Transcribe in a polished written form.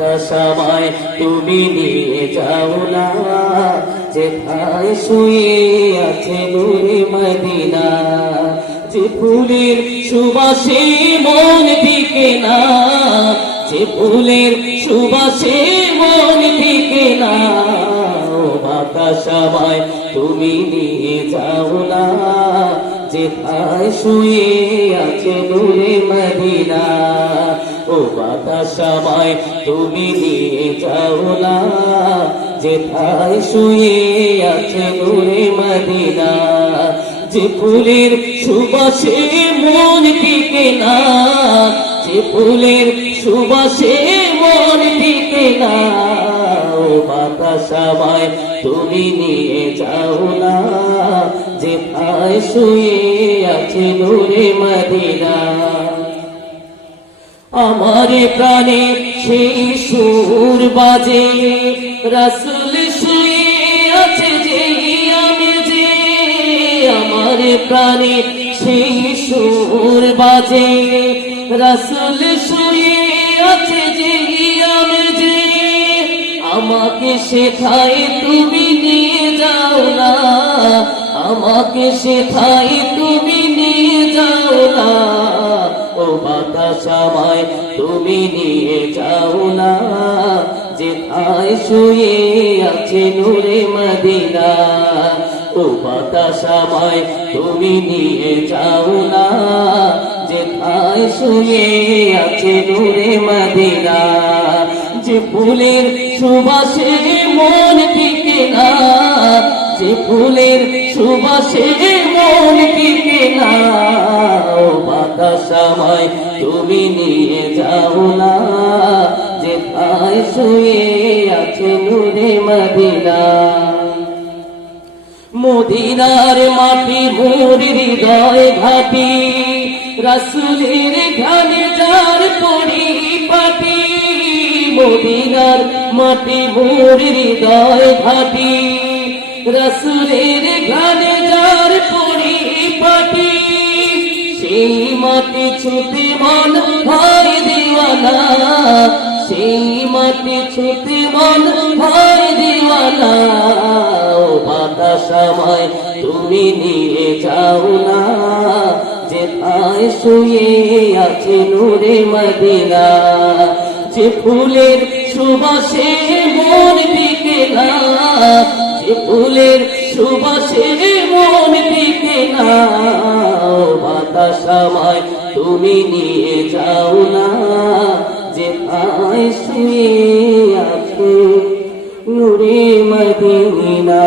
বাতাসামায় তুমি নিয়ে যাও না, যেথায় শুয়ে আছে নূরে মদিনা। যে ফুলের সুবাসে মন টিকে না, যে ফুলের সুবাসে মন টিকে না, ও বাতাসামায় তুমি নিয়ে যাও না, যেথায় শুয়ে আছে নূরে মদিনা। ও বাতাসামায় তুমি নিয়ে যাও না, যেথায় শুয়ে আছে নূরে মদিনা। যে ফুলের সুবাসে মন টিকে না, যে ফুলের সুবাসে মন টিকে না, ও বাতাসামায় তুমি নিয়ে যাও না, যেথায় শুয়ে আছে নূরে মদিনা। আমার প্রাণে সেই সুর বাজে, রাসূল শুয়ে আছে যে আমি যে। আমার প্রাণে সেই সুর বাজে, রাসূল শুয়ে আছে যে আমি যে। আমাকে সেথায় তুমি নিয়ে যাও না, আমাকে সেথায় তুমি নিয়ে যাও না, ও বাতাসামায় তুমি নিয়ে যাও না, যেথায় শুয়ে আছে নূরে মদিনা। ও বাতাসামায় তুমি নিয়ে যাও না, যেথায় শুয়ে আছে নূরে মদিনা। যে ফুলের সুবাসে মন টিকে না, যে ফুলের সুবাসে মন টিকে না, ও বাতাসামায় তুমি নিয়ে যাও না, যেথায় শুয়ে আছে নূরে মদিনা। মদিনার মাটি মোর হৃদয় ঘাটি, রাসূলের ঘানে যার পরিপাটি। মদিনার মাটি মোর হৃদয় ঘাটি, রাসূলের ঘানে যার পরিপাটি। সেই মাটি ছুতে মন হয় দিওয়ানা, সেই মাটি ছুতে মন হয় দিওয়ানা। ও বাতাসামায় তুমি নিয়ে যাও না, যেথায় শুয়ে আছে নূরে মদিনা। যে ফুলের সুবাসে মন টিকে না, যে ফুলের সুবাসে মন টিকে না, ও বাতাসামায় তুমি নিয়ে যাও না, যেথায় শুয়ে আছে নূরে মদিনা।